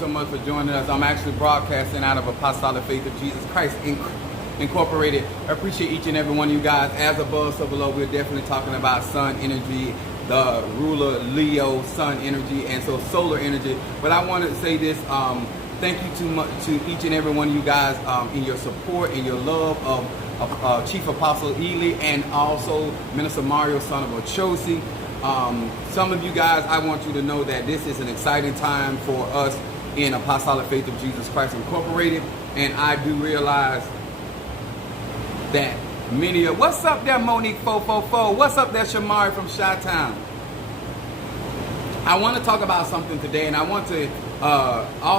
So much for joining us. I'm actually broadcasting out of Apostolic Faith of Jesus Christ Incorporated. I appreciate each and every one of you guys. As above, so below, we're definitely talking about sun energy, the ruler Leo, sun energy, and so solar energy. But I wanted to say this, thank you too much to each and every one of you guys in your support and your love of Chief Apostle Ely and also Minister Mario, son of Ochosi. Some of you guys, I want you to know that this is an exciting time for us in Apostolic Faith of Jesus Christ Incorporated, and I do realize that many of, what's up there Monique 444, what's up there Shamari from Chi-Town. I want to talk about something today, and I want to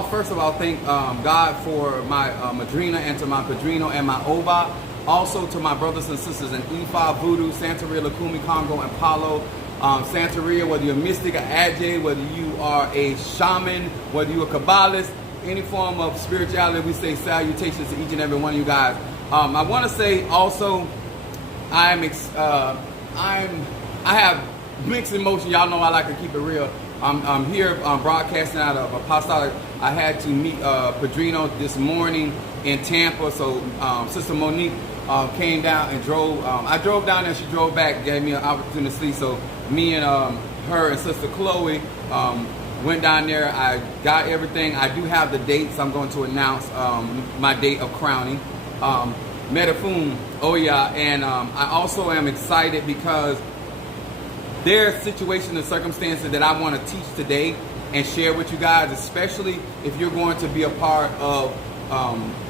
first of all thank God for my Madrina and to my Padrino and my Oba, also to my brothers and sisters in Ifa, Voodoo, Santeria, Lukumi, Congo, and Palo. Santeria, whether you're a mystic, an Ajay, whether you are a shaman, whether you're a Kabbalist, any form of spirituality, we say salutations to each and every one of you guys. I want to say also, I have mixed emotion. Y'all know I like to keep it real. I'm here broadcasting out of Apostolic. I had to meet Padrino this morning in Tampa, so Sister Monique came down and drove. I drove down there, she drove back, gave me an opportunity to sleep. So me and her and Sister Chloe went down there. I got everything. I do have the dates. I'm going to announce my date of crowning. Metafun, oh yeah, and I also am excited because there are situations and circumstances that I want to teach today and share with you guys, especially if you're going to be a part of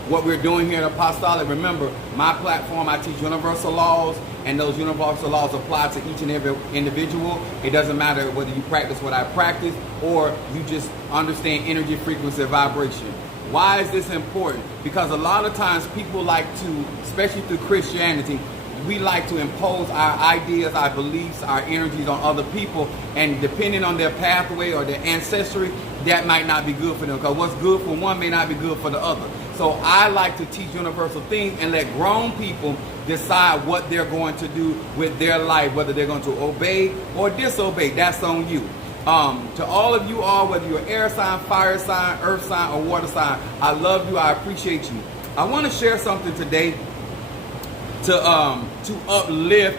what we're doing here at Apostolic. Remember, my platform, I teach universal laws, and those universal laws apply to each and every individual. It doesn't matter whether you practice what I practice or you just understand energy, frequency, vibration. Why is this important? Because a lot of times people like to, especially through Christianity, we like to impose our ideas, our beliefs, our energies on other people, and depending on their pathway or their ancestry, that might not be good for them, because what's good for one may not be good for the other. So I like to teach universal things and let grown people decide what they're going to do with their life, whether they're going to obey or disobey. That's on you. To all of you all, whether you're air sign, fire sign, earth sign, or water sign, I love you, I appreciate you. I want to share something today to uplift,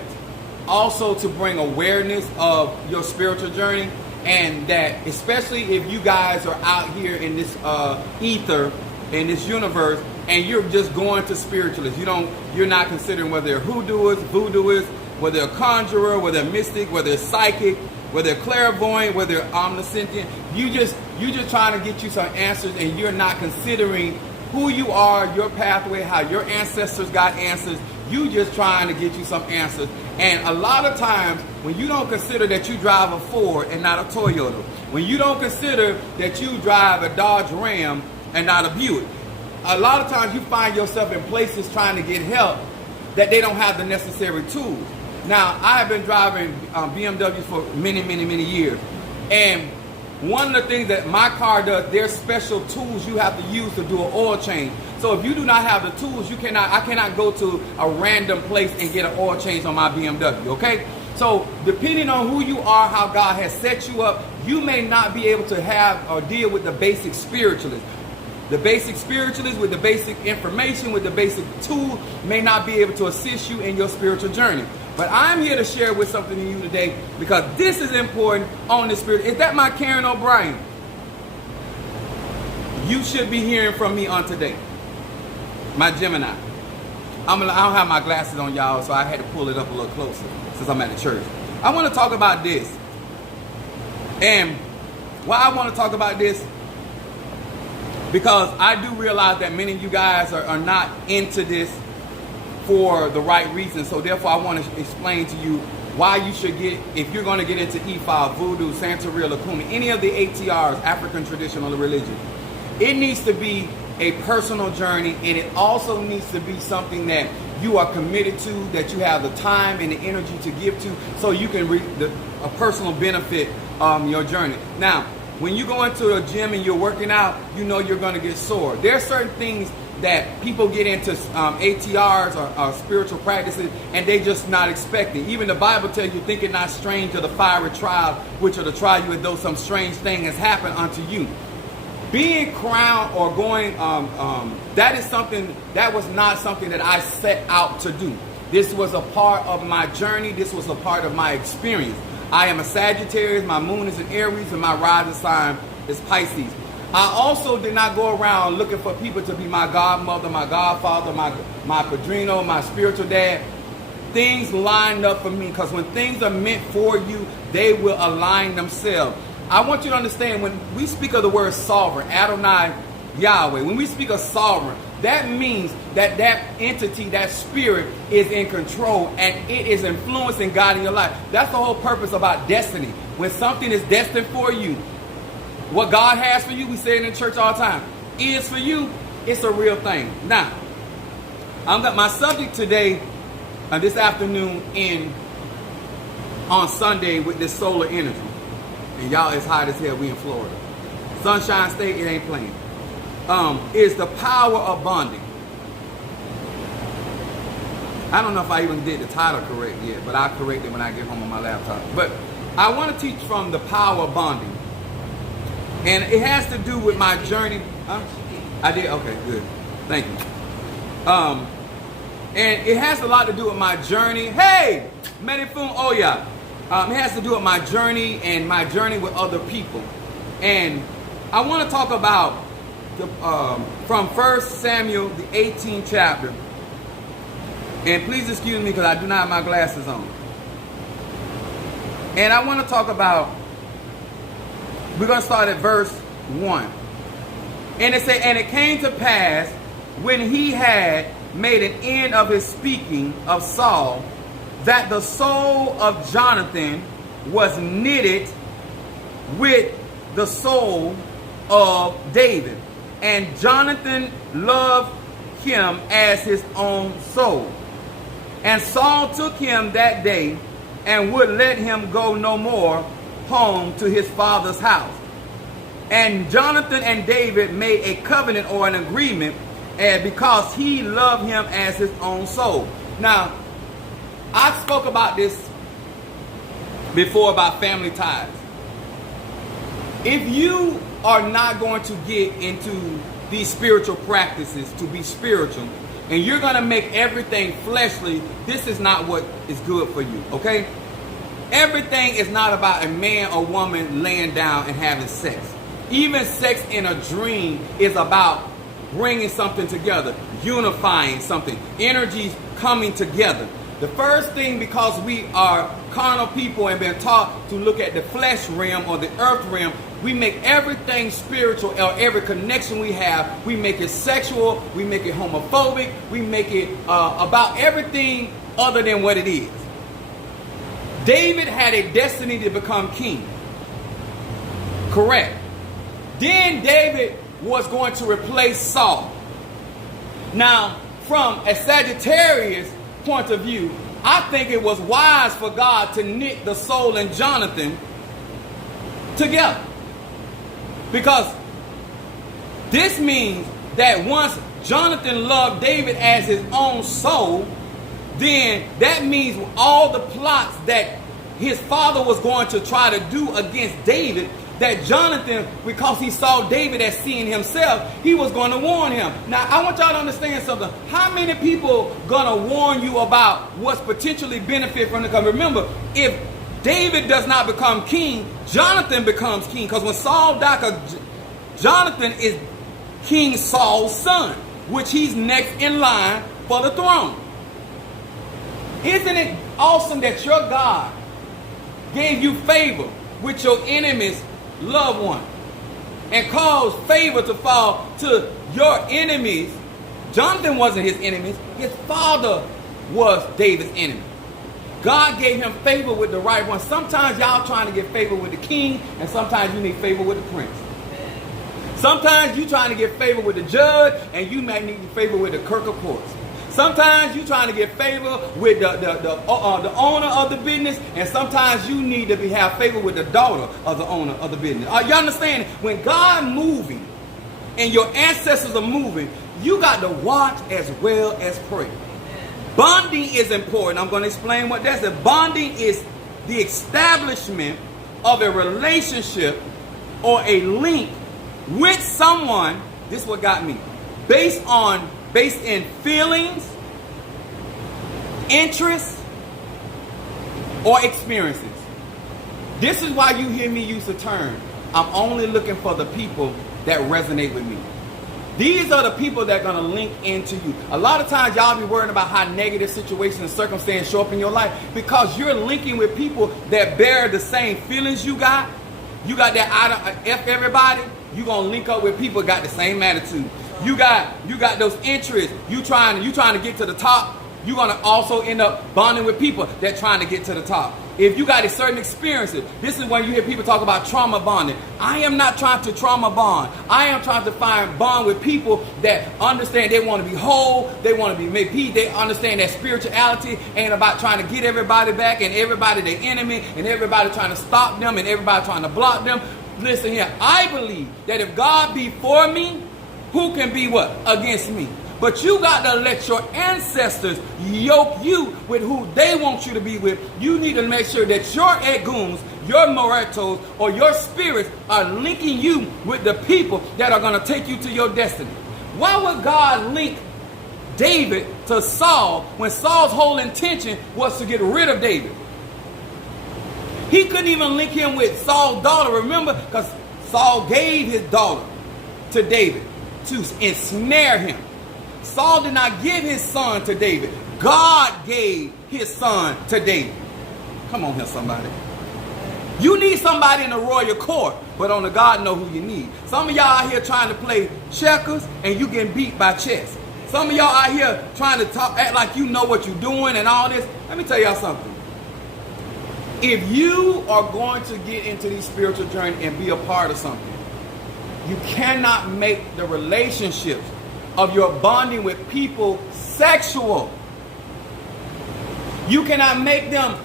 also to bring awareness of your spiritual journey, and that especially if you guys are out here in this ether, in this universe, and you're just going to spiritualists. You're not considering whether they're voodooist, whether they're a conjurer, whether they're mystic, whether they're psychic, whether they're clairvoyant, whether they're omniscient. You're just trying to get you some answers, and you're not considering who you are, your pathway, how your ancestors got answers. You just trying to get you some answers. And a lot of times, when you don't consider that you drive a Ford and not a Toyota, when you don't consider that you drive a Dodge Ram and not a Buick, a lot of times you find yourself in places trying to get help that they don't have the necessary tools. Now, I have been driving BMWs for many, many, many years. And one of the things that my car does, there's special tools you have to use to do an oil change. So if you do not have the tools, I cannot go to a random place and get an oil change on my BMW, okay? So depending on who you are, how God has set you up, you may not be able to have or deal with the basic spiritualist. The basic spiritualist with the basic information, with the basic tool, may not be able to assist you in your spiritual journey. But I'm here to share with something to you today, because this is important on the spirit. Is that my Karen O'Brien? You should be hearing from me on today. My Gemini. I don't have my glasses on, y'all, so I had to pull it up a little closer since I'm at the church. I want to talk about this. And why I want to talk about this, because I do realize that many of you guys are not into this for the right reason. So therefore I want to explain to you why you should get, if you're going to get into Ifa, Voodoo, Santeria, Lukumi, any of the ATRs, African traditional religion, it needs to be a personal journey, and it also needs to be something that you are committed to, that you have the time and the energy to give to, so you can reap a personal benefit your journey. Now, when you go into a gym and you're working out, you know you're going to get sore. There are certain things that people get into ATRs or spiritual practices, and they just not expecting. Even the Bible tells you, think it not strange of the fiery trial, which are to try you as though some strange thing has happened unto you. being crowned or going, that is something, that was not something that I set out to do. This was a part of my journey. This was a part of my experience. I am a Sagittarius, my moon is in Aries, and my rising sign is Pisces. I also did not go around looking for people to be my godmother, my godfather, my padrino, my spiritual dad. Things lined up for me, because when things are meant for you, they will align themselves. I want you to understand, when we speak of the word sovereign, Adonai Yahweh, when we speak of sovereign, that means that that entity, that spirit is in control and it is influencing God in your life. That's the whole purpose about destiny. When something is destined for you, what God has for you, we say it in church all the time, is for you, it's a real thing. Now, I've got my subject today, this afternoon, on Sunday with this solar energy. And y'all, it's hot as hell, we in Florida. Sunshine State, it ain't playing. Is the power of bonding. I don't know if I even did the title correct yet, but I'll correct it when I get home on my laptop. But I want to teach from the power of bonding. And it has to do with my journey. I did? Okay, good. Thank you. And it has a lot to do with my journey. Hey! Medifun Oya. It has to do with my journey and my journey with other people. And I want to talk about from 1 Samuel, the 18th chapter. And please excuse me because I do not have my glasses on. And I want to talk about, we're going to start at verse 1. And it says, and it came to pass when he had made an end of his speaking of Saul, that the soul of Jonathan was knitted with the soul of David. And Jonathan loved him as his own soul. And Saul took him that day and would let him go no more home to his father's house. And Jonathan and David made a covenant or an agreement, and because he loved him as his own soul. Now, I spoke about this before about family ties. If you are not going to get into these spiritual practices to be spiritual, and you're going to make everything fleshly, this is not what is good for you, okay? Everything is not about a man or woman laying down and having sex. Even sex in a dream is about bringing something together, unifying something, energies coming together. The first thing, because we are carnal people and been taught to look at the flesh realm or the earth realm, we make everything spiritual, or every connection we have, we make it sexual, we make it homophobic, we make it about everything other than what it is. David had a destiny to become king. Correct. Then David was going to replace Saul. Now, from a Sagittarius point of view, I think it was wise for God to knit the soul and Jonathan together. Because this means that once Jonathan loved David as his own soul, then that means all the plots that his father was going to try to do against David, that Jonathan, because he saw David as seeing himself, he was going to warn him. Now, I want y'all to understand something. How many people going to warn you about what's potentially benefit from the come? Remember, if David does not become king, Jonathan becomes king. Because when Saul died, Jonathan is King Saul's son, which he's next in line for the throne. Isn't it awesome that your God gave you favor with your enemies' loved one and caused favor to fall to your enemies? Jonathan wasn't his enemies. His father was David's enemy. God gave him favor with the right one. Sometimes y'all trying to get favor with the king, and sometimes you need favor with the prince. Sometimes you trying to get favor with the judge, and you might need favor with the clerk of courts. Sometimes you trying to get favor with the owner of the business, and sometimes you need to have favor with the daughter of the owner of the business. You understand? When God moving and your ancestors are moving, you got to watch as well as pray. Bonding is important. I'm going to explain what that is. Bonding is the establishment of a relationship or a link with someone, this is what got me, based in feelings, interests, or experiences. This is why you hear me use the term, I'm only looking for the people that resonate with me. These are the people that are going to link into you. A lot of times y'all be worrying about how negative situations and circumstances show up in your life because you're linking with people that bear the same feelings you got. You got that I don't F everybody. You're going to link up with people that got the same attitude. You got those interests. You trying to get to the top. You're going to also end up bonding with people that trying to get to the top. If you got a certain experiences, this is when you hear people talk about trauma bonding. I am not trying to trauma bond. I am trying to find bond with people that understand they want to be whole, they want to be made peace, they understand that spirituality ain't about trying to get everybody back and everybody their enemy and everybody trying to stop them and everybody trying to block them. Listen here, I believe that if God be for me, who can be what? Against me. But you got to let your ancestors yoke you with who they want you to be with. You need to make sure that your eguns, your moretos, or your spirits are linking you with the people that are going to take you to your destiny. Why would God link David to Saul when Saul's whole intention was to get rid of David? He couldn't even link him with Saul's daughter, remember? Because Saul gave his daughter to David to ensnare him. Saul did not give his son to David. God gave his son to David. Come on here, somebody. You need somebody in the royal court, but only God know who you need. Some of y'all out here trying to play checkers and you getting beat by chess. Some of y'all out here trying to act like you know what you're doing and all this. Let me tell y'all something. If you are going to get into this spiritual journey and be a part of something, you cannot make the relationships of your bonding with people sexual. You cannot make them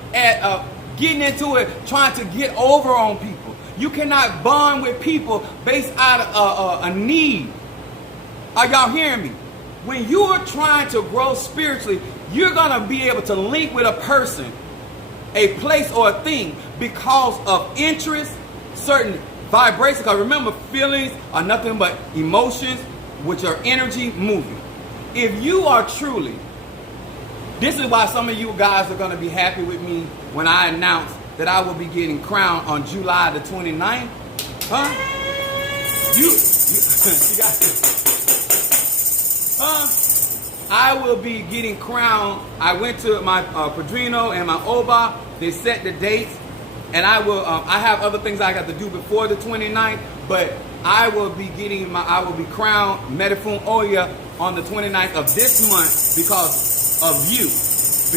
getting into it trying to get over on people. You cannot bond with people based out of a need. Are y'all hearing me? When you are trying to grow spiritually, you're going to be able to link with a person, a place, or a thing because of interest, certain vibrations. Because remember, feelings are nothing but emotions, which are energy moving. If you are truly, this is why some of you guys are going to be happy with me when I announce that I will be getting crowned on July the 29th. Huh? You got this. I will be getting crowned. I went to my Padrino and my Oba. They set the dates. And I will. I have other things I got to do before the 29th, but I will be crowned Medifun Oya on the 29th of this month because of you.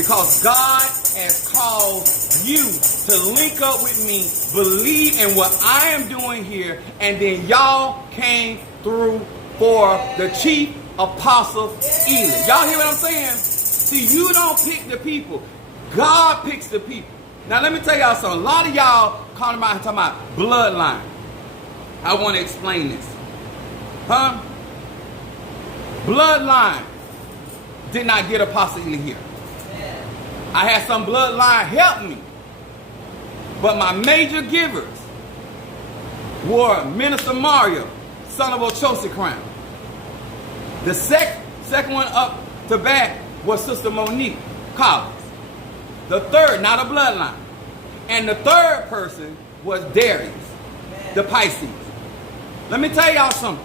Because God has called you to link up with me, believe in what I am doing here, and then y'all came through for the chief apostle Eli. Y'all hear what I'm saying? See, you don't pick the people. God picks the people. Now let me tell y'all something. A lot of y'all talking about bloodline. I want to explain this. Huh? Bloodline did not get Apostle Eli here. I had some bloodline help me. But my major givers were Minister Mario, son of Ochosi Crown. The second one up to back was Sister Monique Collins. The third, not a bloodline. And the third person was Darius, the Pisces. Let me tell y'all something.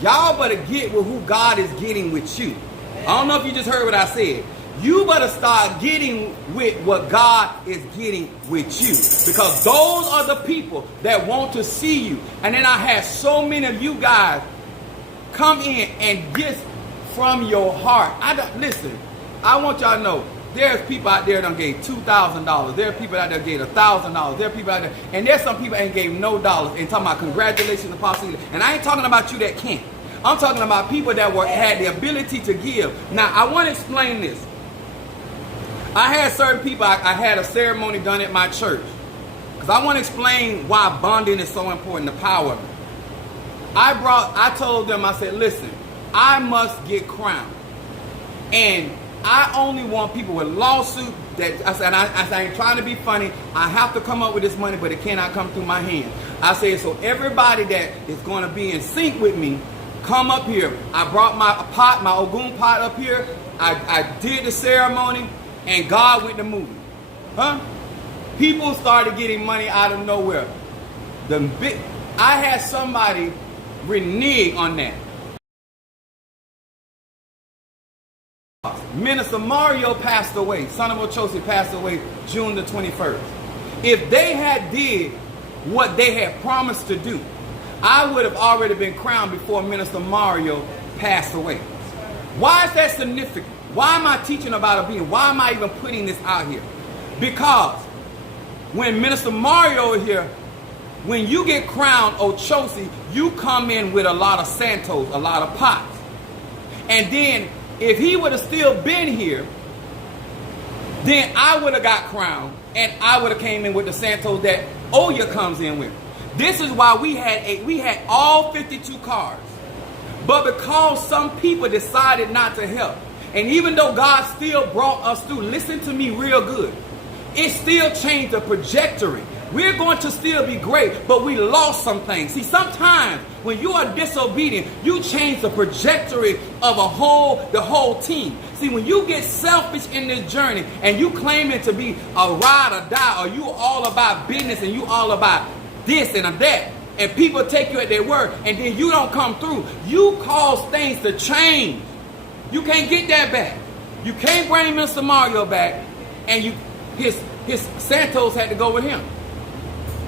Y'all better get with who God is getting with you. I don't know if you just heard what I said. You better start getting with what God is getting with you. Because those are the people that want to see you. And then I had so many of you guys come in and just from your heart. Listen, I want y'all to know, there's people out there that gave $2,000. There are people out there that gave $1,000. There are people out there, and there's some people that ain't gave no dollars and talking about congratulations, Apostle Eli. And I ain't talking about you that can't. I'm talking about people that had the ability to give. Now, I want to explain this. I had certain people, I had a ceremony done at my church. Because I want to explain why bonding is so important, the power of it. I told them, I said, listen, I must get crowned. And I only want people with lawsuits that I said I ain't trying to be funny. I have to come up with this money, but it cannot come through my hand. I said, so everybody that is going to be in sync with me, come up here. I brought my pot, my Ogun pot up here. I did the ceremony, and God went to moving. Huh? People started getting money out of nowhere. I had somebody renege on that. Minister Mario passed away. Son of Ochosi passed away June the 21st. If they had did what they had promised to do, I would have already been crowned before Minister Mario passed away. Why is that significant? Why am I teaching about a being? Why am I even putting this out here? Because when Minister Mario is here, when you get crowned Ochosi, you come in with a lot of Santos, a lot of pots. And then if he would have still been here, then I would have got crowned and I would have came in with the Santos that Oya comes in with. This is why we had all 52 cars. But because some people decided not to help, and even though God still brought us through, listen to me real good, it still changed the trajectory. We're going to still be great, but we lost some things. See, sometimes when you are disobedient, you change the trajectory of the whole team. See, when you get selfish in this journey and you claim it to be a ride or die, or you all about business and you all about this and that, and people take you at their word, and then you don't come through, you cause things to change. You can't get that back. You can't bring Mr. Mario back, and his Santos had to go with him.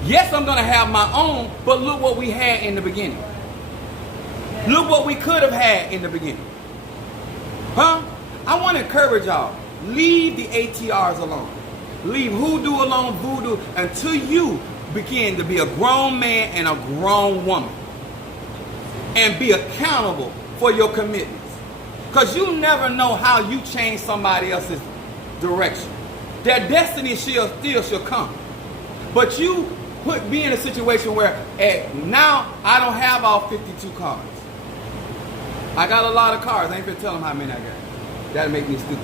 Yes, I'm going to have my own, but look what we had in the beginning. Look what we could have had in the beginning. Huh? I want to encourage y'all, leave the ATRs alone. Leave hoodoo alone, voodoo, until you begin to be a grown man and a grown woman. And be accountable for your commitments. Because you never know how you change somebody else's direction. Their destiny still shall come. But you put me in a situation where now I don't have all 52 cars. I got a lot of cars. I ain't gonna tell them how many I got. That'll make me stupid.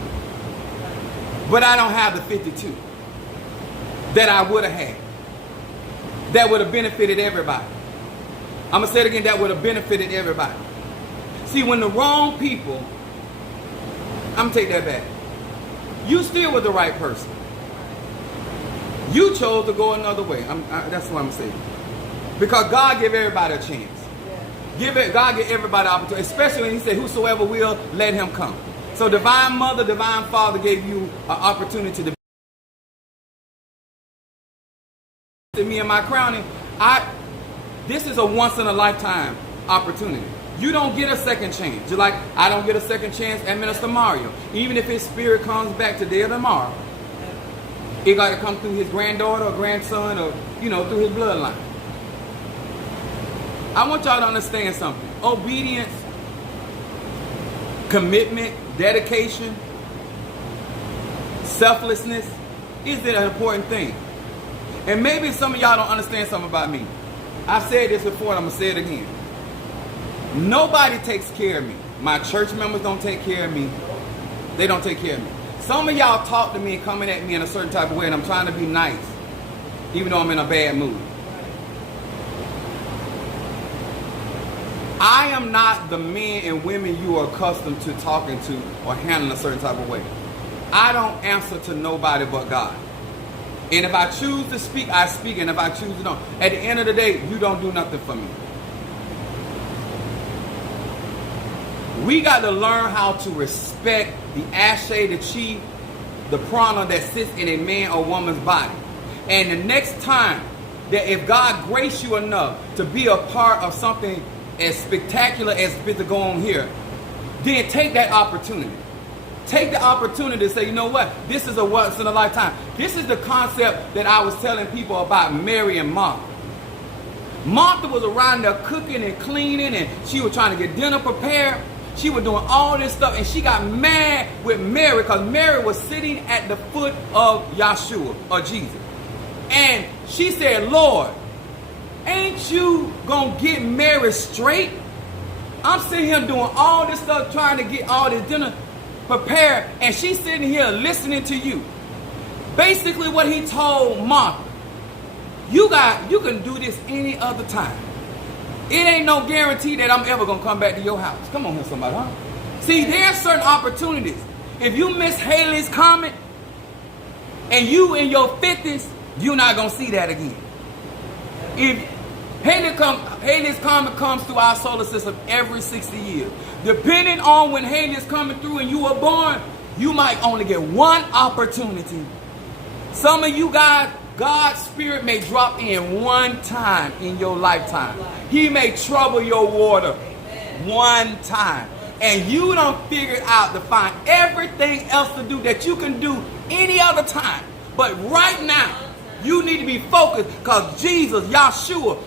But I don't have the 52 that I would have had. That would have benefited everybody. I'm gonna say it again, that would have benefited everybody. See, when the wrong people, I'm gonna take that back. You still with the right person. You chose to go another way. That's what I'm saying. Because God give everybody a chance. God give everybody an opportunity, especially when he said, whosoever will, let him come. So Divine Mother, Divine Father gave you an opportunity to me and my crowning. This is a once in a lifetime opportunity. You don't get a second chance. Just like I don't get a second chance at Minister Mario. Even if his spirit comes back today or tomorrow, it got to come through his granddaughter or grandson or, through his bloodline. I want y'all to understand something. Obedience, commitment, dedication, selflessness is an important thing. And maybe some of y'all don't understand something about me. I said this before and I'm going to say it again. Nobody takes care of me. My church members don't take care of me. They don't take care of me. Some of y'all talk to me and coming at me in a certain type of way, and I'm trying to be nice, even though I'm in a bad mood. I am not the men and women you are accustomed to talking to or handling a certain type of way. I don't answer to nobody but God. And if I choose to speak, I speak, and if I choose to don't. At the end of the day, you don't do nothing for me. We got to learn how to respect the ashe, the chi, the prana that sits in a man or woman's body. And the next time that if God graced you enough to be a part of something as spectacular as fit to go on here, then take that opportunity. Take the opportunity to say, you know what? This is a once in a lifetime. This is the concept that I was telling people about Mary and Martha. Martha was around there cooking and cleaning, and she was trying to get dinner prepared. She was doing all this stuff, and she got mad with Mary because Mary was sitting at the foot of Yeshua, or Jesus. And she said, Lord, ain't you going to get Mary straight? I'm sitting here doing all this stuff, trying to get all this dinner prepared, and she's sitting here listening to you. Basically what he told Martha, You can do this any other time. It ain't no guarantee that I'm ever gonna come back to your house. Come on here, somebody, huh? See, there's certain opportunities. If you miss Haley's Comet and you in your 50s, you're not gonna see that again. If Haley's Comet comes through our solar system every 60 years. Depending on when Haley's coming through and you were born, you might only get one opportunity. Some of you guys, God's spirit may drop in one time in your lifetime. He may trouble your water one time. And you don't figure out to find everything else to do that you can do any other time. But right now, you need to be focused because Jesus, Yahshua,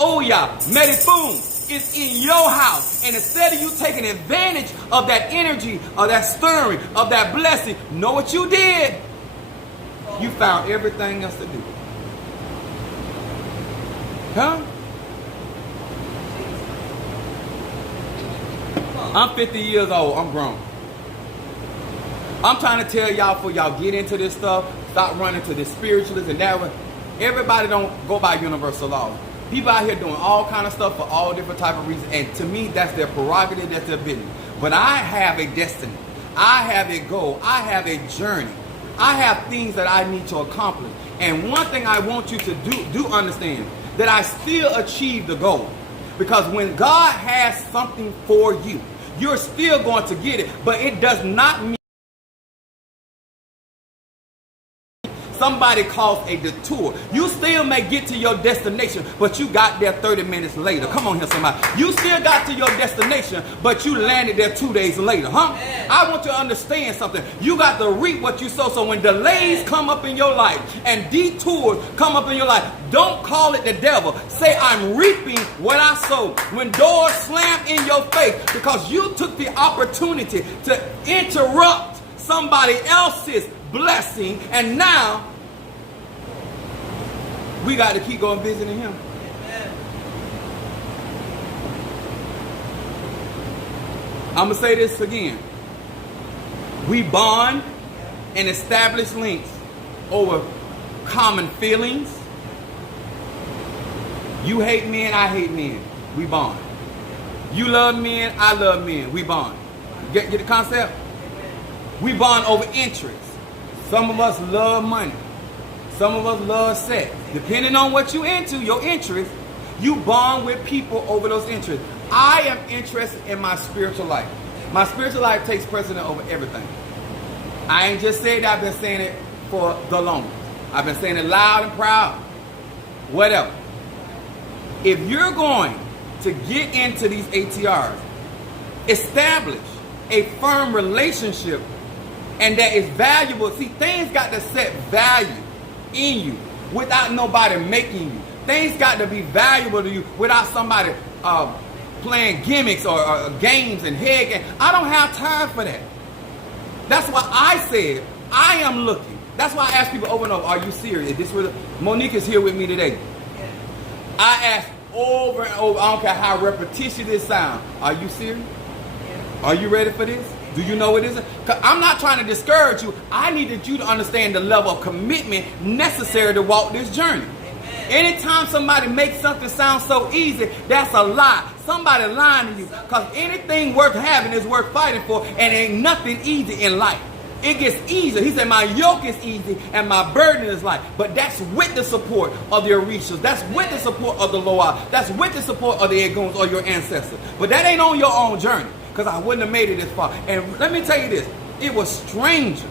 Oya, Medifun is in your house. And instead of you taking advantage of that energy, of that stirring, of that blessing, know what you did? You found everything else to do. Huh? I'm 50 years old. I'm grown. I'm trying to tell y'all before y'all get into this stuff, stop running to the spiritualists and that one. Everybody don't go by universal law. People out here doing all kind of stuff for all different type of reasons. And to me, that's their prerogative, that's their business. But I have a destiny. I have a goal. I have a journey. I have things that I need to accomplish. And one thing I want you to do understand, that I still achieve the goal. Because when God has something for you, you're still going to get it. But it does not mean somebody caused a detour. You still may get to your destination, but you got there 30 minutes later. Come on here, somebody. You still got to your destination, but you landed there 2 days later, huh? I want you to understand something. You got to reap what you sow. So when delays come up in your life and detours come up in your life, don't call it the devil. Say, I'm reaping what I sow. When doors slam in your face because you took the opportunity to interrupt somebody else's blessing, and now we got to keep going visiting him. Amen. I'm going to say this again. We bond and establish links over common feelings. You hate men, I hate men. We bond. You love men, I love men. We bond. Get the concept? We bond over interests. Some of us love money. Some of us love sex. Depending on what you into, your interest, you bond with people over those interests. I am interested in my spiritual life. My spiritual life takes precedent over everything. I ain't just said that, I've been saying it for the longest. I've been saying it loud and proud. Whatever. If you're going to get into these ATRs, establish a firm relationship and that is valuable. See, things got to set value in you without nobody making you. Things got to be valuable to you without somebody playing gimmicks or games and head games. I don't have time for that. That's why I said I am looking. That's why I ask people over and over, are you serious? Is this really? Monique is here with me today. I ask over and over, I don't care how repetitious this sounds. Are you serious? Are you ready for this? Do you know what it is? Because I'm not trying to discourage you. I needed you to understand the level of commitment necessary to walk this journey. Anytime somebody makes something sound so easy, that's a lie. Somebody lying to you. Because anything worth having is worth fighting for, and ain't nothing easy in life. It gets easier. He said, my yoke is easy and my burden is light. But that's with the support of the Orishas. That's with the support of the Loa. That's with the support of the Eguns or your ancestors. But that ain't on your own journey. Because I wouldn't have made it this far. And let me tell you this. It was strangers.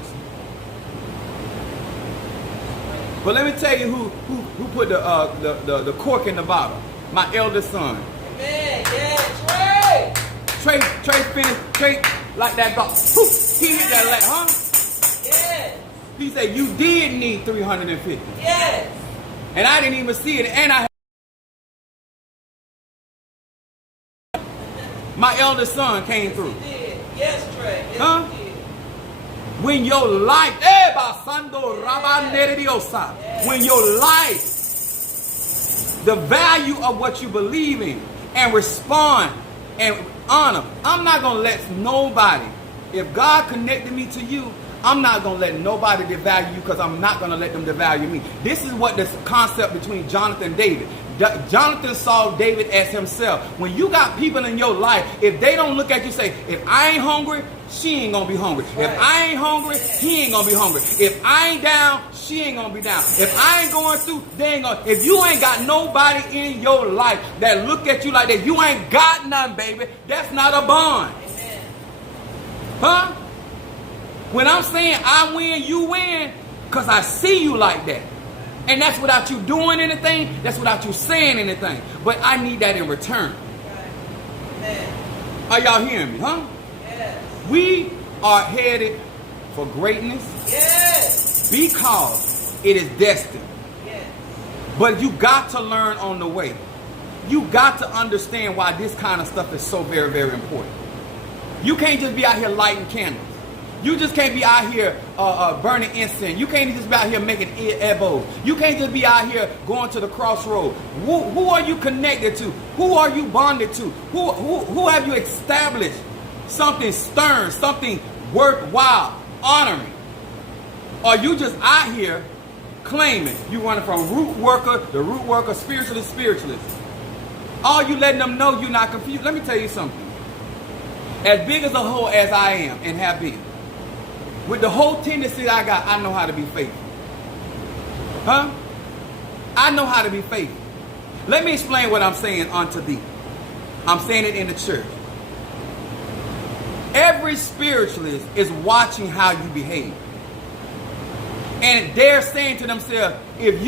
But let me tell you who put the cork in the bottle. My eldest son. Amen. Yeah, Trey. Trey finished. Trey, like that dog. He hit that leg, huh? Yes. He said, you did need 350. Yes. And I didn't even see it. And I my eldest son came through. Yes, he did. Yes, Trey. Yes, Huh? he did. When your life, when your life, the value of what you believe in and respond and honor. I'm not going to let nobody, if God connected me to you, I'm not going to let nobody devalue you because I'm not going to let them devalue me. This is what the concept between Jonathan and David. Jonathan saw David as himself. When you got people in your life, if they don't look at you and say, if I ain't hungry, she ain't gonna be hungry. Right. If I ain't hungry, he ain't gonna be hungry. If I ain't down, she ain't gonna be down. If I ain't going through, they ain't gonna. If you ain't got nobody in your life that look at you like that, you ain't got nothing, baby. That's not a bond. Amen. Huh? When I'm saying I win, you win, because I see you like that. And that's without you doing anything. That's without you saying anything. But I need that in return. Right. Are y'all hearing me, huh? Yes. We are headed for greatness. Yes. Because it is destined. Yes. But you got to learn on the way. You got to understand why this kind of stuff is so very, very important. You can't just be out here lighting candles. You just can't be out here burning incense. You can't just be out here making ebos. You can't just be out here going to the crossroad. Who are you connected to? Who are you bonded to? Who have you established something stern, something worthwhile, honoring? Or you just out here claiming you running from root worker to root worker, spiritualist, spiritualist? All you letting them know you're not confused. Let me tell you something. As big as a hoe as I am and have been, with the whole tendency I got, I know how to be faithful. Huh? I know how to be faithful. Let me explain what I'm saying unto thee. I'm saying it in the church. Every spiritualist is watching how you behave. And they're saying to themselves, if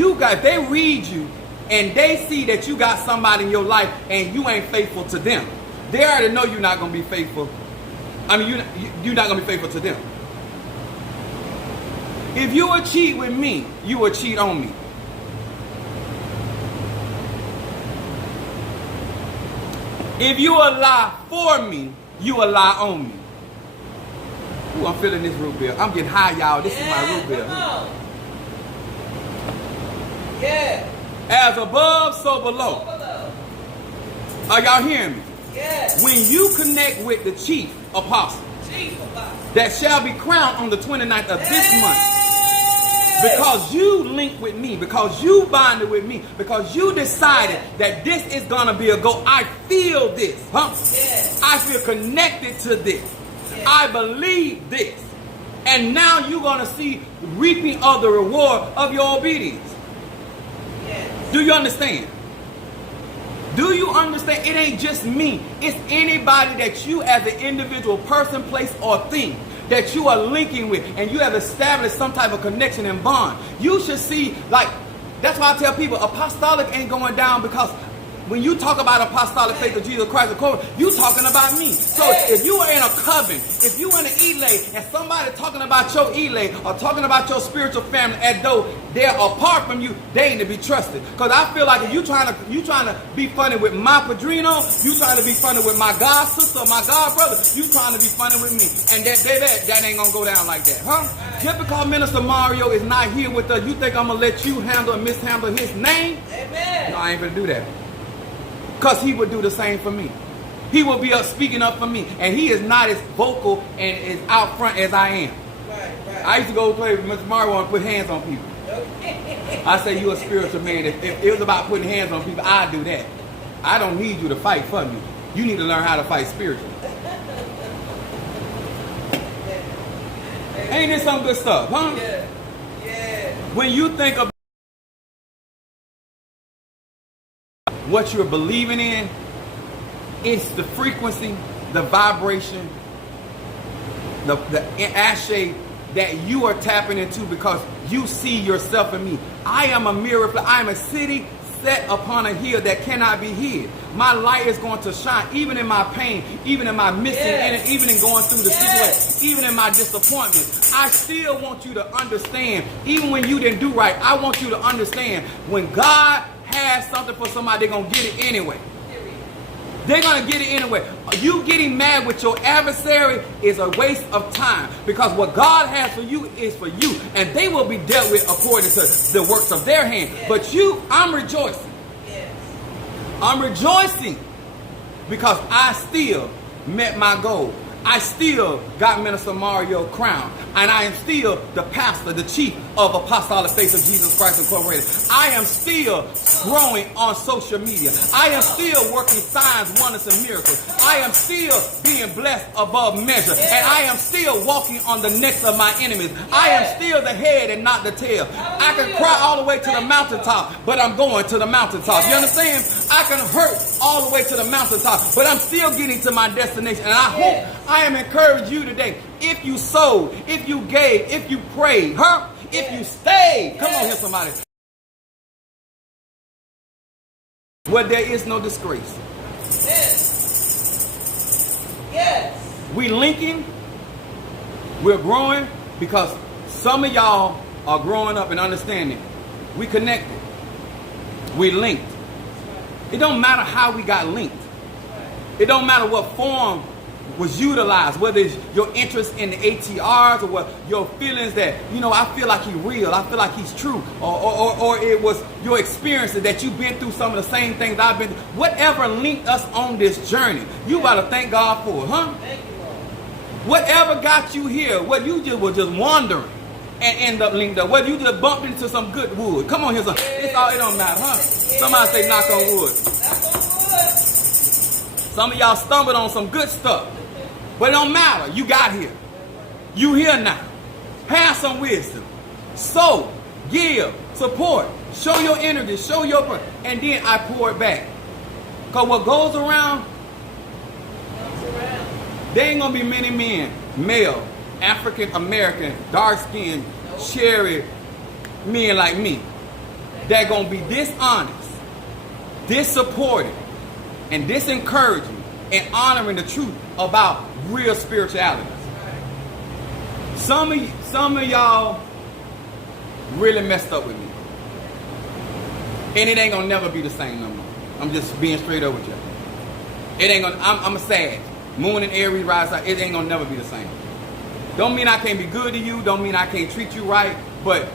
they read you and they see that you got somebody in your life and you ain't faithful to them, they already know you're not going to be faithful. I mean, you're not going to be faithful to them. If you will cheat with me, you will cheat on me. If you will lie for me, you will lie on me. Ooh, I'm feeling this root beer. I'm getting high, y'all. This is my root beer. Come on. Yeah. As above, so below. Below. Are y'all hearing me? Yes. When you connect with the chief apostle, that shall be crowned on the 29th of this month, because you linked with me, because you bonded with me, because you decided that this is going to be a go. I feel this. Huh? Yes. I feel connected to this. Yes. I believe this. And now you're going to see reaping of the reward of your obedience. Yes. Do you understand? Do you understand? It ain't just me. It's anybody that you as an individual person, place, or thing that you are linking with, and you have established some type of connection and bond. You should see, like, that's why I tell people, apostolic ain't going down, because when you talk about apostolic faith of Jesus Christ, you talking about me. So if you are in a coven, if you in an elay, and somebody talking about your elay or talking about your spiritual family as though they're apart from you, they ain't to be trusted. Because I feel like if you trying to be funny with my padrino, you trying to be funny with my god sister or my god brother, you trying to be funny with me. And that ain't gonna go down like that, huh? Just because Minister Mario is not here with us, you think I'm gonna let you handle and mishandle his name? Amen. No, I ain't gonna do that. Because he would do the same for me. He will be up speaking up for me. And he is not as vocal and as out front as I am. Right. I used to go play with Mr. Mario and put hands on people. I say you a spiritual man. If it was about putting hands on people, I'd do that. I don't need you to fight for me. You need to learn how to fight spiritually. Ain't this some good stuff, huh? Yeah. Yeah. When you think of what you're believing in, it's the frequency, the vibration, the ashe that you are tapping into, because you see yourself in me. I am a mirror. I am a city set upon a hill that cannot be hid. My light is going to shine even in my pain, even in my missing, even in going through the situation, even in my disappointment. I still want you to understand, even when you didn't do right, I want you to understand, when God has something for somebody, they're going to get it anyway. They're going to get it anyway. You getting mad with your adversary is a waste of time, because what God has for you is for you, and they will be dealt with according to the works of their hand. Yes. But you, I'm rejoicing. Yes. I'm rejoicing because I still met my goal. I still got Minister Mario Crown, and I am still the pastor, the chief of Apostolic Faith of Jesus Christ Incorporated. I am still growing on social media. I am still working signs, wonders, and miracles. I am still being blessed above measure, and I am still walking on the necks of my enemies. I am still the head and not the tail. I can cry all the way to the mountaintop, but I'm going to the mountaintop. You understand? I can hurt all the way to the mountaintop, but I'm still getting to my destination. And I hope I am encouraging you today. If you sowed, if you gave, if you prayed, if you stayed, come on here, somebody. Where there is no disgrace. Yes. We linking, we're growing because some of y'all are growing up and understanding. We connected. We linked. It don't matter how we got linked. It don't matter what form was utilized, whether it's your interest in the ATRs or what your feelings that, you know, I feel like he's real, I feel like he's true, or it was your experiences that you've been through some of the same things I've been through. Whatever linked us on this journey, you gotta thank God for it, huh? Thank you, Lord. Whatever got you here, what you just were just wandering and end up linked up, whether you just bumped into some good wood. Come on here, son. It's all, it don't matter, huh? Somebody say knock on wood. Knock on wood. Some of y'all stumbled on some good stuff. But it don't matter. You got here. You here now. Have some wisdom. Sow, give, support. Show your energy. Show your... And then I pour it back. Because what goes around, there ain't going to be many men, male, African American, dark-skinned, cherry men like me that going to be dishonest, dissupporting, and disencouraging and honoring the truth about real spirituality. Some of y'all really messed up with me. And it ain't gonna never be the same no more. I'm just being straight up with you. It ain't gonna, I'm a sad. Moon and Aries rise out, it ain't gonna never be the same. Don't mean I can't be good to you, don't mean I can't treat you right, but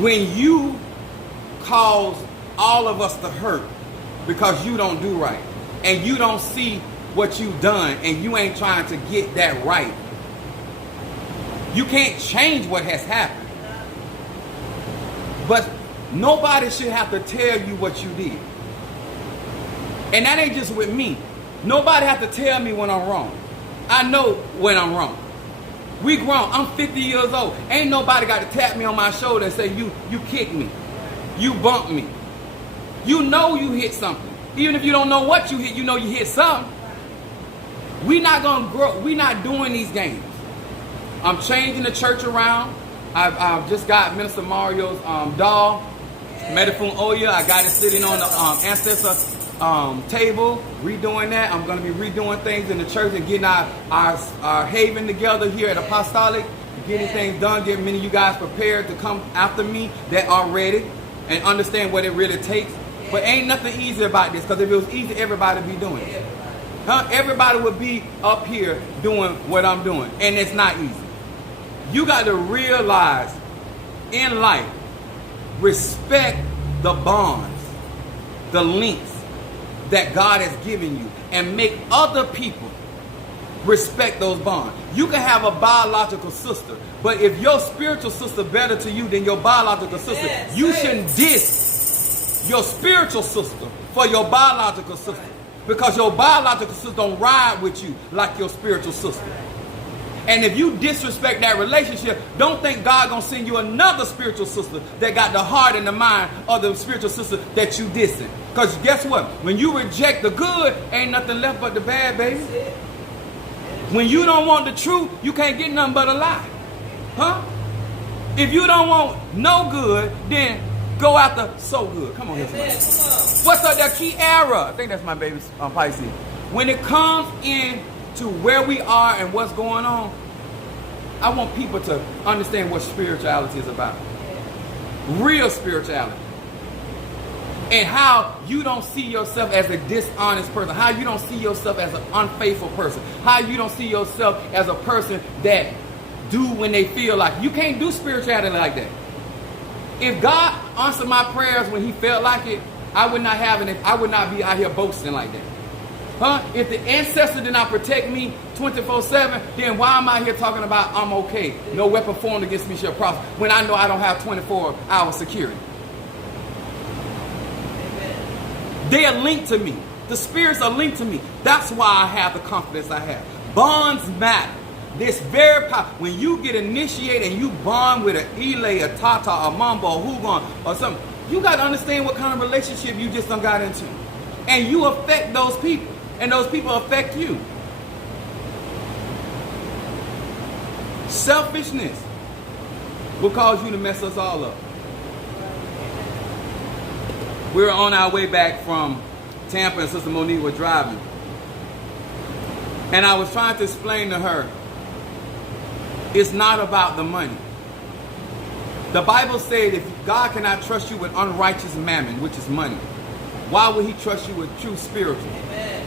when you cause all of us to hurt because you don't do right, and you don't see what you've done, and you ain't trying to get that right, you can't change what has happened. But nobody should have to tell you what you did. And that ain't just with me. Nobody have to tell me when I'm wrong. I know when I'm wrong. We grown. I'm 50 years old. Ain't nobody got to tap me on my shoulder and say, you kicked me. You bumped me. You know you hit something. Even if you don't know what you hit, you know you hit something. We not gonna grow. We not doing these games. I'm changing the church around. I've just got Minister Mario's doll, Medifune Oya. I got it sitting on the ancestor table, redoing that. I'm gonna be redoing things in the church and getting our haven together here at Apostolic, getting things done, getting many of you guys prepared to come after me that are ready and understand what it really takes. But ain't nothing easy about this, because if it was easy, everybody would be doing it. Everybody would be up here doing what I'm doing, and it's not easy. You got to realize in life, respect the bonds, the links that God has given you, and make other people respect those bonds. You can have a biological sister, but if your spiritual sister better to you than your biological sister, you shouldn't diss your spiritual sister for your biological sister, because your biological sister don't ride with you like your spiritual sister. And if you disrespect that relationship, don't think God gonna send you another spiritual sister that got the heart and the mind of the spiritual sister that you dissing. Because guess what? When you reject the good, ain't nothing left but the bad, baby. When you don't want the truth, you can't get nothing but a lie. Huh? If you don't want no good, then go after so good. Come on here, somebody. What's up there, Kiara? I think that's my baby's Pisces. When it comes in to where we are and what's going on, I want people to understand what spirituality is about. Real spirituality. And how you don't see yourself as a dishonest person. How you don't see yourself as an unfaithful person. How you don't see yourself as a person that do when they feel like. You can't do spirituality like that. If God answered my prayers when he felt like it, I would not be out here boasting like that. If the ancestor did not protect me 24/7, then why am I here talking about I'm okay? No weapon formed against me shall prosper, when I know I don't have 24-hour security. They are linked to me. The spirits are linked to me. That's why I have the confidence I have. Bonds matter. This very power. When you get initiated and you bond with an Ile, a Tata, a Mambo, a Hugon, or something, you got to understand what kind of relationship you just done got into. And you affect those people. And those people affect you. Selfishness will cause you to mess us all up. We were on our way back from Tampa and Sister Monique were driving. And I was trying to explain to her, it's not about the money. The Bible said if God cannot trust you with unrighteous mammon, which is money, why would he trust you with true spiritual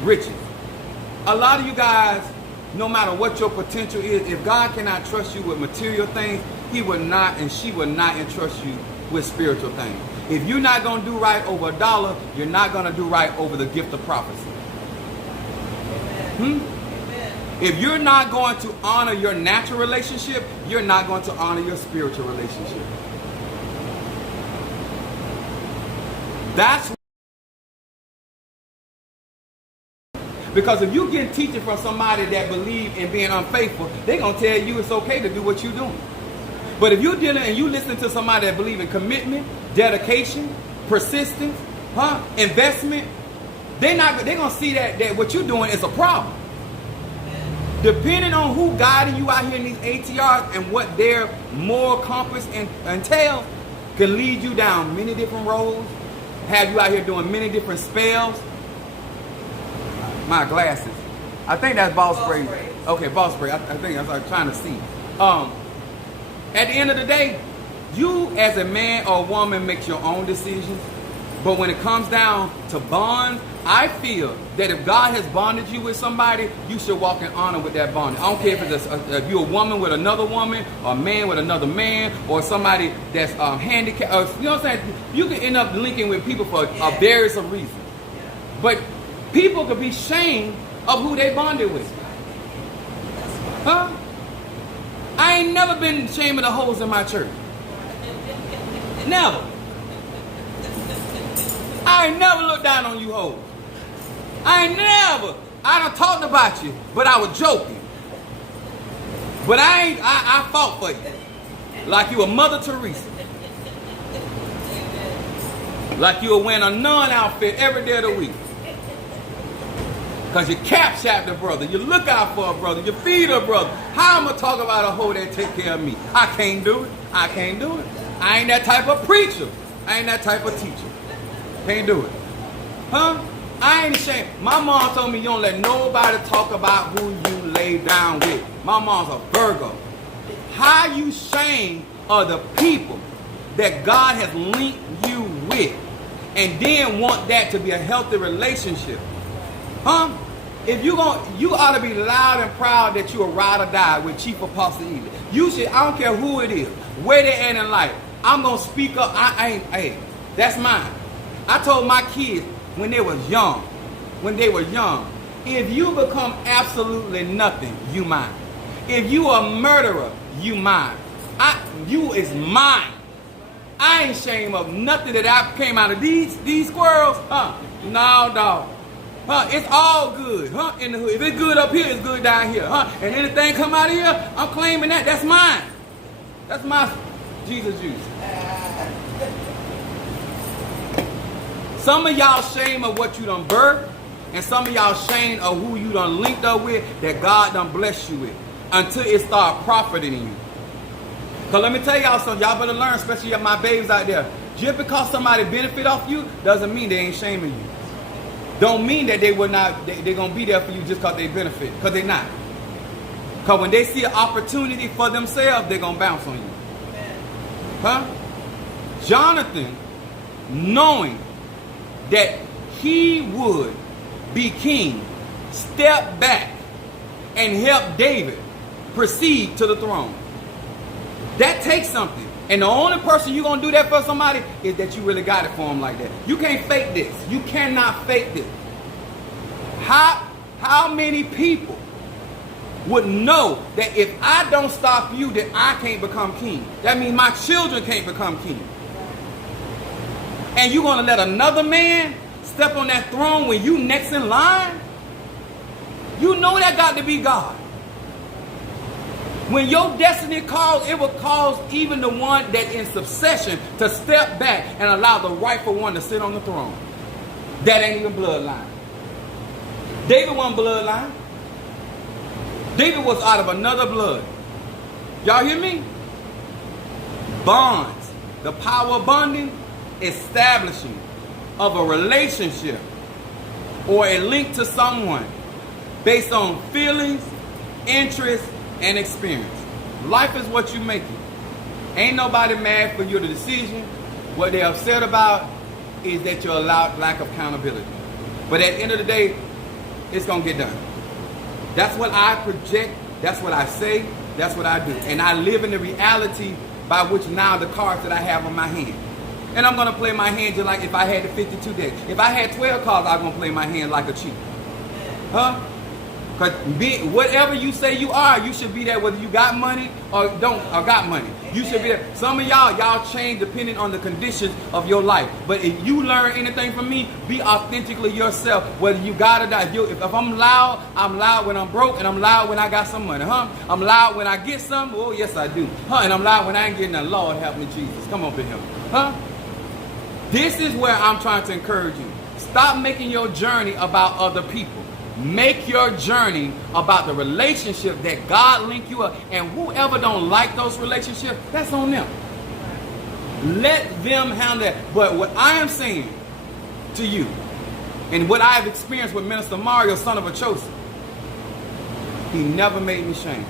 riches? A lot of you guys, no matter what your potential is, if God cannot trust you with material things, he will not and she will not entrust you with spiritual things. If you're not going to do right over $1, you're not going to do right over the gift of prophecy. If you're not going to honor your natural relationship, you're not going to honor your spiritual relationship. That's because if you get teaching from somebody that believe in being unfaithful, they're going to tell you it's okay to do what you're doing. But if you're dealing and you listen to somebody that believe in commitment, dedication, persistence, investment, they're going to see that what you're doing is a problem. Depending on who guiding you out here in these ATRs and what their moral compass entails, can lead you down many different roads, have you out here doing many different spells. My glasses. I think that's ball spray. Okay, ball spray. I think I was trying to see. At the end of the day, you as a man or a woman makes your own decisions. But when it comes down to bonds, I feel that if God has bonded you with somebody, you should walk in honor with that bond. I don't care if you're a woman with another woman, or a man with another man, or somebody that's handicapped. You know what I'm saying? You can end up linking with people for various reasons. But people could be ashamed of who they bonded with. I ain't never been ashamed of the hoes in my church. Never. I ain't never looked down on you hoes. I done talked about you, but I was joking. But I fought for you. Like you were Mother Teresa. Like you were wearing a nun outfit every day of the week. Because you cap-shap a brother, you look out for a brother, you feed a brother. How am I going to talk about a hoe that take care of me? I can't do it. I can't do it. I ain't that type of preacher. I ain't that type of teacher. Can't do it. I ain't ashamed. My mom told me you don't let nobody talk about who you lay down with. My mom's a Virgo. How you ashamed of the people that God has linked you with and then want that to be a healthy relationship? If you ought to be loud and proud that you a ride or die with Chief Apostle Ely. You should, I don't care who it is, where they at in life. I'm going to speak up. Hey, that's mine. I told my kids when they was young, if you become absolutely nothing, you mine. If you a murderer, you mine. You is mine. I ain't ashamed of nothing that I came out of these squirrels. No, dog. It's all good, in the hood. If it's good up here, it's good down here, And anything come out of here, I'm claiming that. That's mine. That's my Jesus juice. Some of y'all shame of what you done birthed, and some of y'all shame of who you done linked up with that God done blessed you with, until it start profiting you. Because let me tell y'all something, y'all better learn, especially my babies out there. Just because somebody benefit off you, doesn't mean they ain't shaming you. Don't mean that they're going to be there for you just because they benefit, because they're not. Because when they see an opportunity for themselves, they're going to bounce on you. Jonathan, knowing that he would be king, stepped back and helped David proceed to the throne. That takes something. And the only person you're going to do that for somebody is that you really got it for them like that. You can't fake this. You cannot fake this. How many people would know that if I don't stop you, then I can't become king? That means my children can't become king. And you gonna let another man step on that throne when you next in line? You know that got to be God. When your destiny calls, it will cause even the one that in succession to step back and allow the rightful one to sit on the throne. That ain't even bloodline. David wasn't bloodline. David was out of another blood. Y'all hear me? Bonds. The power of bonding, establishing of a relationship or a link to someone based on feelings, interests, and experience. Life is what you make it. Ain't nobody mad for your decision. What they're upset about is that you're allowed lack of accountability. But at the end of the day, it's going to get done. That's what I project. That's what I say. That's what I do. And I live in the reality by which now the cards that I have on my hand. And I'm going to play my hand just like if I had the 52 days. If I had 12 cards, I'm going to play my hand like a chief. Huh? Because whatever you say you are, you should be there whether you got money or don't or got money. You should be there. Some of y'all change depending on the conditions of your life. But if you learn anything from me, be authentically yourself, whether you got it or not. If I'm loud when I'm broke, and I'm loud when I got some money. Huh? I'm loud when I get some. Oh, yes, I do. Huh? And I'm loud when I ain't getting none. Lord help me, Jesus. Come up in here. Huh? This is where I'm trying to encourage you. Stop making your journey about other people. Make your journey about the relationship that God linked you up. And whoever don't like those relationships, that's on them. Let them handle that. But what I am saying to you, and what I have experienced with Minister Mario, son of Achosa, he never made me shame.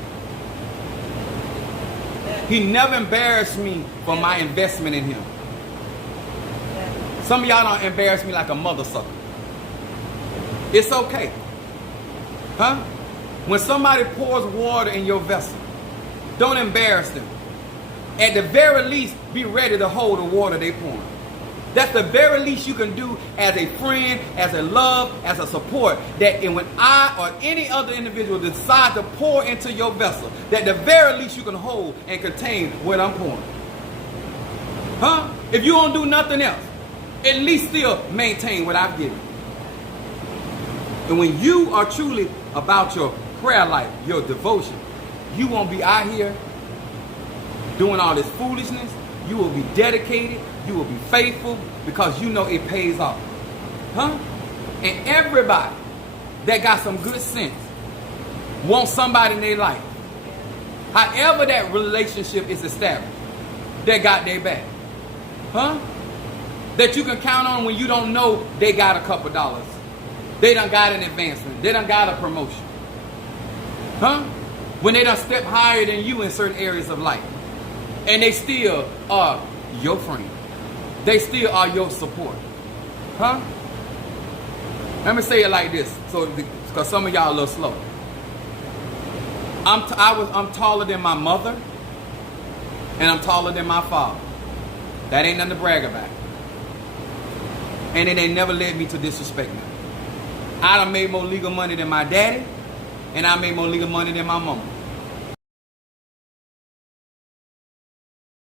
He never embarrassed me for my investment in him. Some of y'all don't embarrass me like a mother sucker. It's okay. Huh? When somebody pours water in your vessel, don't embarrass them. At the very least, be ready to hold the water they pour. That's the very least you can do as a friend, as a love, as a support. That when I or any other individual decide to pour into your vessel, that the very least you can hold and contain what I'm pouring. Huh? If you don't do nothing else, at least still maintain what I've given. And when you are truly about your prayer life, your devotion, you won't be out here doing all this foolishness. You will be dedicated. You will be faithful because you know it pays off. Huh? And everybody that got some good sense wants somebody in their life. However that relationship is established, they got their back. Huh? That you can count on when you don't know they got a couple dollars. They done got an advancement. They done got a promotion. Huh? When they done step higher than you in certain areas of life. And they still are your friend. They still are your support. Huh? Let me say it like this, because some of y'all a little slow. I'm taller than my mother, and I'm taller than my father. That ain't nothing to brag about. And it ain't never led me to disrespect me. I done made more legal money than my daddy, and I made more legal money than my mama.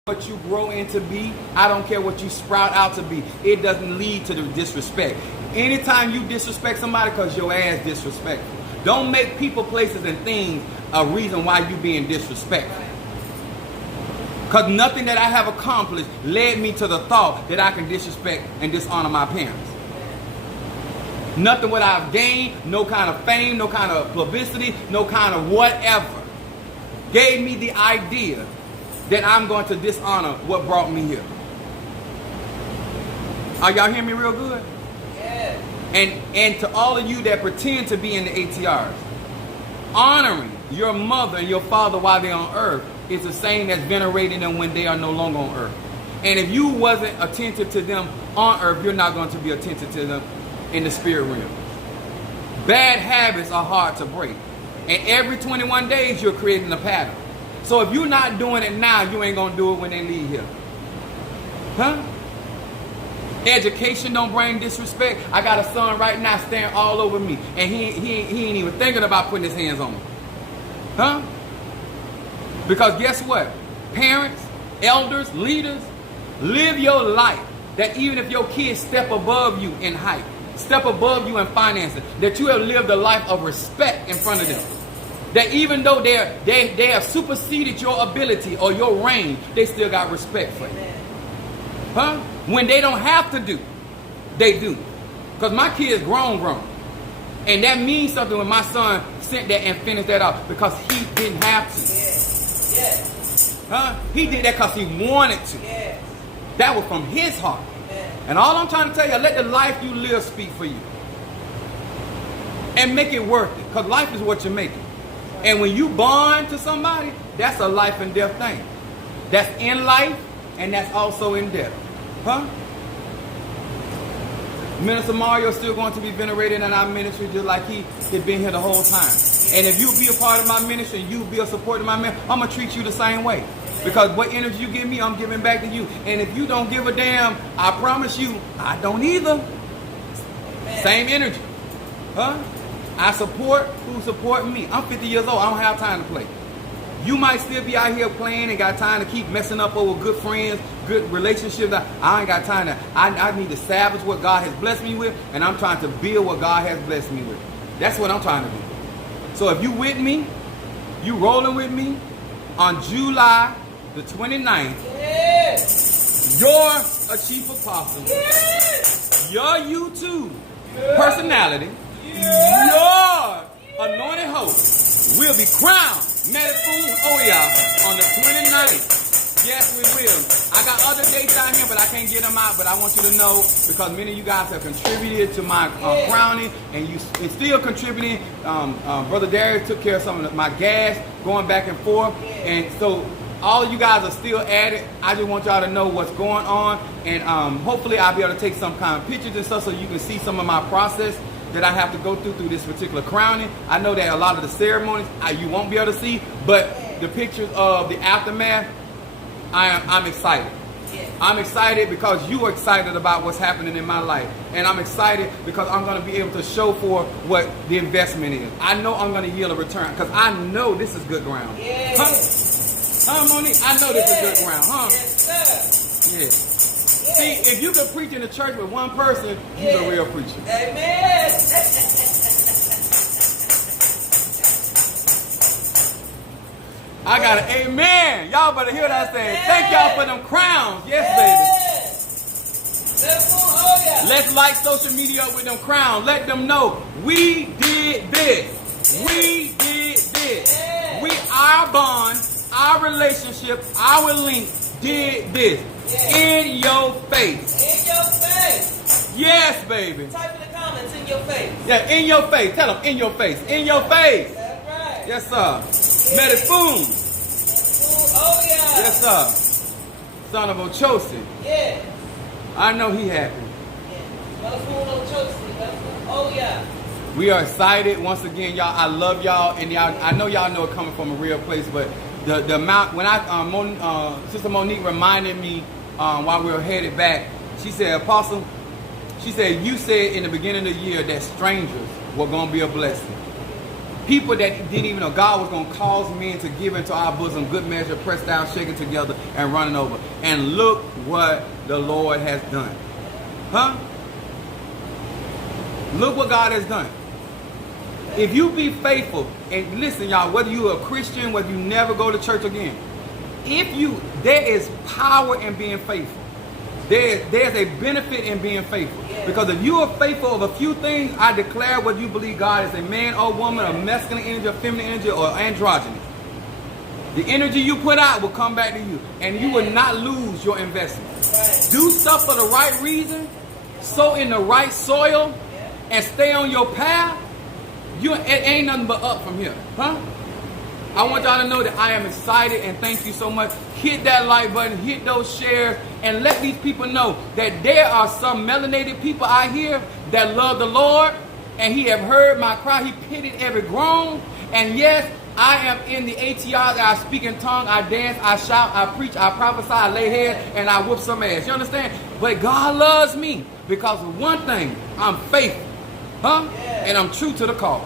What you grow into be, I don't care what you sprout out to be. It doesn't lead to the disrespect. Anytime you disrespect somebody because your ass disrespectful. Don't make people, places, and things a reason why you being disrespectful. Because nothing that I have accomplished led me to the thought that I can disrespect and dishonor my parents. Nothing what I've gained, no kind of fame, no kind of publicity, no kind of whatever, gave me the idea that I'm going to dishonor what brought me here. Are y'all hearing me real good? Yes. And to all of you that pretend to be in the ATRs, honoring your mother and your father while they're on earth is the same as venerating them when they are no longer on earth. And if you wasn't attentive to them on earth, you're not going to be attentive to them in the spirit realm. Bad habits are hard to break. And every 21 days, you're creating a pattern. So if you're not doing it now, you ain't going to do it when they leave here. Huh? Education don't bring disrespect. I got a son right now staring all over me, and he ain't even thinking about putting his hands on me. Huh? Because guess what? Parents, elders, leaders, live your life that even if your kids step above you in height, step above you in finances, that you have lived a life of respect in front of them. That even though they have superseded your ability or your range, they still got respect for you. Huh? When they don't have to do, they do. Because my kid's grown. And that means something when my son sent that and finished that off because he didn't have to. Yes. Yes. Huh? He did that because he wanted to. Yes. That was from his heart. Yes. And all I'm trying to tell you, let the life you live speak for you. And make it worth it. Because life is what you're making. And when you bond to somebody, that's a life and death thing. That's in life and that's also in death. Huh? Minister Mario is still going to be venerated in our ministry just like he had been here the whole time. And if you be a part of my ministry and you be a supporter of my ministry, I'm going to treat you the same way. Because what energy you give me, I'm giving back to you. And if you don't give a damn, I promise you, I don't either. Same energy. Huh? I support who support me. I'm 50 years old. I don't have time to play. You might still be out here playing and got time to keep messing up over good friends, good relationships. I ain't got time to. I need to salvage what God has blessed me with, and I'm trying to build what God has blessed me with. That's what I'm trying to do. So if you with me, you rolling with me, on July the 29th, Yes. you're a chief apostle. Yes. Your YouTube personality, your anointed host will be crowned Medifoon Oya on the 29th. Yes, we will. I got other dates out here, but I can't get them out. But I want you to know, because many of you guys have contributed to my crowning, and you still contributing. Brother Darius took care of some of my gas going back and forth. And so all of you guys are still at it. I just want y'all to know what's going on. And hopefully I'll be able to take some kind of pictures and stuff so you can see some of my process that I have to go through this particular crowning. I know that a lot of the ceremonies you won't be able to see, but the pictures of the aftermath, I'm excited. I'm excited because you are excited about what's happening in my life. And I'm excited because I'm going to be able to show for what the investment is. I know I'm going to yield a return because I know this is good ground. Huh, Monique? I know this is good ground, huh? Yes, sir. Yeah. See, if you can preach in the church with one person, you're a real preacher. Amen. I got an amen. Y'all better hear what I say. Thank y'all for them crowns. Yes, baby. Let's light social media up with them crowns. Let them know we did this. We did this. We, our bond, our relationship, our link did this. In your face. In your face. Yes, baby. Type in the comments, in your face. Yeah, in your face. Tell them in your face. In your face. That's right. Yes, sir. Medifoon. Oh, yeah. Yes, sir. Son of Ochosi. Yeah. I know he happy. Oh, yeah. We are excited once again, y'all. I love y'all, and y'all. I know y'all know it coming from a real place, but the amount when Sister Monique reminded me while we were headed back, she said, Apostle, she said, you said in the beginning of the year that strangers were going to be a blessing. People that didn't even know God was going to cause men to give into our bosom, good measure, pressed down, shaken together, and running over. And look what the Lord has done. Huh? Look what God has done. If you be faithful, and listen, y'all, whether you're a Christian, whether you never go to church again, there is power in being faithful. There's a benefit in being faithful. Because if you are faithful of a few things, I declare whether you believe God is a man or woman, or masculine energy, or feminine energy, or androgynous. The energy you put out will come back to you. And you will not lose your investment. Do stuff for the right reason, sow in the right soil, and stay on your path. It ain't nothing but up from here. Huh? I want y'all to know that I am excited and thank you so much. Hit that like button, hit those shares, and let these people know that there are some melanated people out here that love the Lord, and he have heard my cry. He pitied every groan. And yes, I am in the ATR. I speak in tongue, I dance, I shout, I preach, I prophesy, I lay hands, and I whoop some ass. You understand? But God loves me because of one thing. I'm faithful. Huh? Yeah. And I'm true to the call.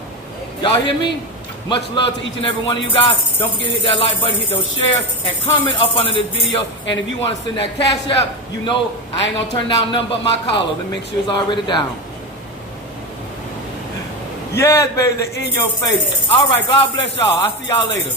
Y'all hear me? Much love to each and every one of you guys. Don't forget to hit that like button, hit those shares, and comment up under this video. And if you want to send that cash app, you know I ain't going to turn down nothing but my collar. Let me make sure it's already down. Yes, baby, they're in your face. All right, God bless y'all. I'll see y'all later.